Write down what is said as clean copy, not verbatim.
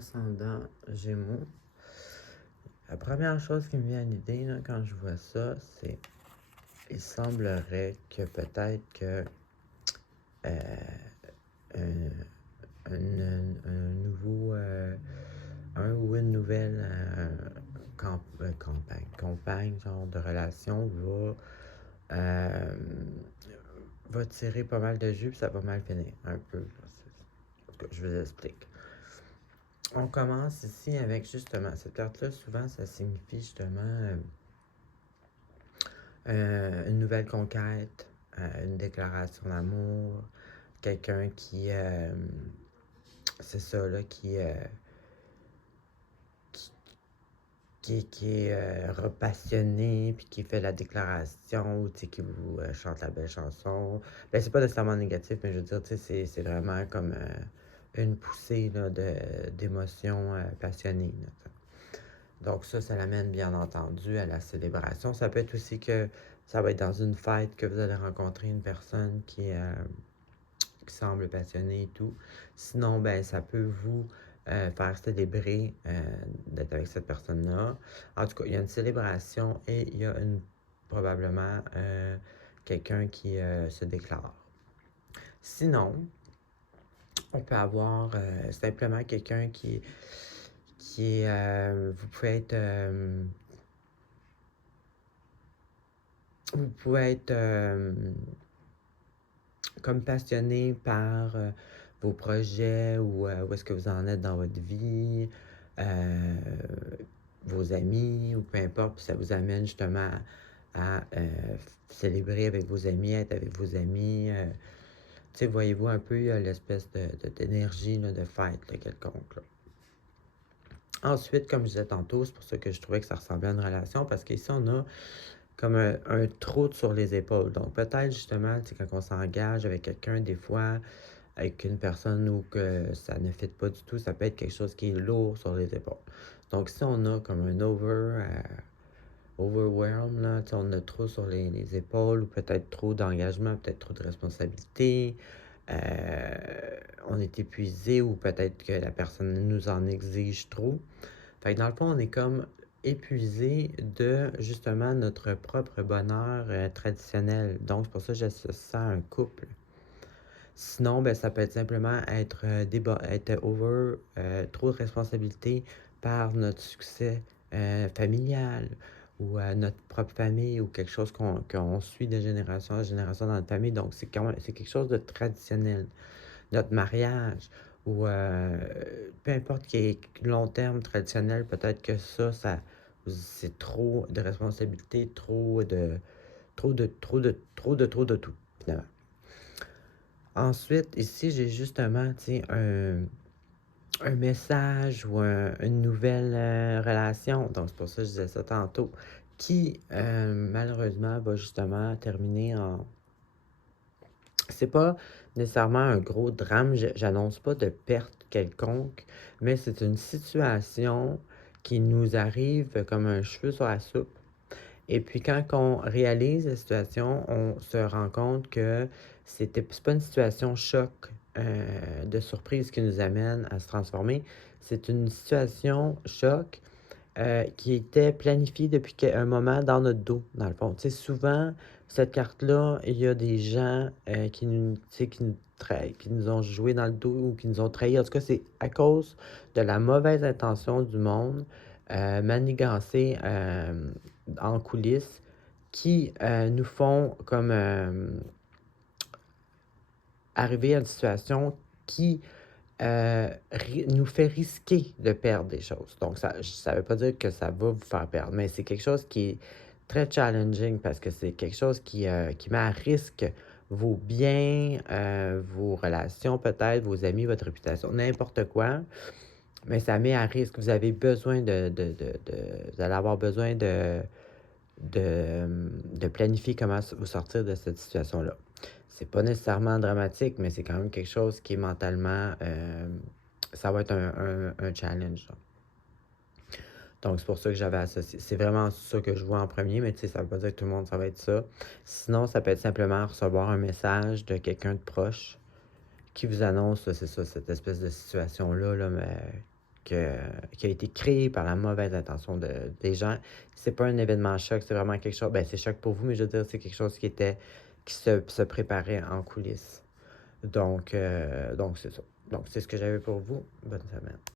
ascendant Gémeaux. La première chose qui me vient à l'idée là, quand je vois ça, c'est il semblerait que peut-être que un, un nouveau un ou une nouvelle compagne genre de relation euh, va tirer pas mal de jus puis ça va mal finir un peu. En tout cas, je vous explique. On commence ici avec justement cette carte-là. Souvent, ça signifie justement une nouvelle conquête, une déclaration d'amour, quelqu'un qui, c'est ça là, qui est repassionné, puis qui fait la déclaration, ou tu sais, qui vous chante la belle chanson. Ben, c'est pas nécessairement négatif, mais je veux dire, tu sais, c'est vraiment comme une poussée là, d'émotions passionnées. Là, donc ça l'amène bien entendu à la célébration. Ça peut être aussi que ça va être dans une fête que vous allez rencontrer une personne qui semble passionnée et tout. Sinon, ben ça peut vous faire célébrer d'être avec cette personne-là. En tout cas, il y a une célébration et il y a probablement quelqu'un qui se déclare. Sinon, on peut avoir simplement quelqu'un qui est, vous pouvez être comme passionné par vos projets ou où est-ce que vous en êtes dans votre vie, euh, vos amis ou peu importe, puis ça vous amène justement à célébrer avec vos amis, être avec vos amis. Tu sais, voyez-vous un peu l'espèce d'énergie de fête là, quelconque. Là. Ensuite, comme je disais tantôt, c'est pour ça que je trouvais que ça ressemblait à une relation, parce qu'ici, on a comme un trou sur les épaules. Donc, peut-être justement, quand on s'engage avec quelqu'un, des fois, avec une personne où que ça ne fit pas du tout, ça peut être quelque chose qui est lourd sur les épaules. Donc, si on a comme un overwhelm, là, on a trop sur les épaules, ou peut-être trop d'engagement, peut-être trop de responsabilité, on est épuisé, ou peut-être que la personne nous en exige trop. Fait que dans le fond, on est comme épuisé de justement notre propre bonheur traditionnel. Donc, c'est pour ça que j'associe ça à un couple. Sinon, ben, ça peut être simplement être over, trop de responsabilité par notre succès familial ou à notre propre famille ou quelque chose qu'on suit de génération en génération dans notre famille. Donc, c'est quelque chose de traditionnel. Notre mariage ou peu importe qui est long terme, traditionnel, peut-être que c'est trop de responsabilité, trop de tout, finalement. Ensuite, ici, j'ai justement, un message ou une nouvelle relation, donc c'est pour ça que je disais ça tantôt, qui, malheureusement, va justement terminer en... C'est pas nécessairement un gros drame, j'annonce pas de perte quelconque, mais c'est une situation qui nous arrive comme un cheveu sur la soupe. Et puis quand on réalise la situation, on se rend compte que c'est pas une situation choc de surprise qui nous amène à se transformer. C'est une situation choc qui était planifiée depuis un moment dans notre dos, dans le fond. Tu sais, souvent, cette carte-là, il y a des gens qui nous ont joué dans le dos ou qui nous ont trahis. En tout cas, c'est à cause de la mauvaise intention du monde, manigancé en coulisses, qui nous font comme arriver à une situation qui nous fait risquer de perdre des choses. Donc, ça ne veut pas dire que ça va vous faire perdre, mais c'est quelque chose qui est très challenging parce que c'est quelque chose qui met à risque vos biens, vos relations peut-être, vos amis, votre réputation, n'importe quoi. Mais ça met à risque. Vous avez besoin vous allez avoir besoin de planifier comment vous sortir de cette situation-là. C'est pas nécessairement dramatique, mais c'est quand même quelque chose qui est mentalement... ça va être un challenge. Là. Donc, c'est pour ça que j'avais associé. C'est vraiment ça que je vois en premier, mais tu sais, ça veut pas dire que tout le monde, ça va être ça. Sinon, ça peut être simplement recevoir un message de quelqu'un de proche qui vous annonce, c'est ça, cette espèce de situation-là, là, mais qui a été créé par la mauvaise intention des gens. C'est pas un événement choc, c'est vraiment quelque chose. Ben, c'est choc pour vous, mais je veux dire, c'est quelque chose qui se préparait en coulisses. Donc c'est ça. Donc, c'est ce que j'avais pour vous. Bonne semaine.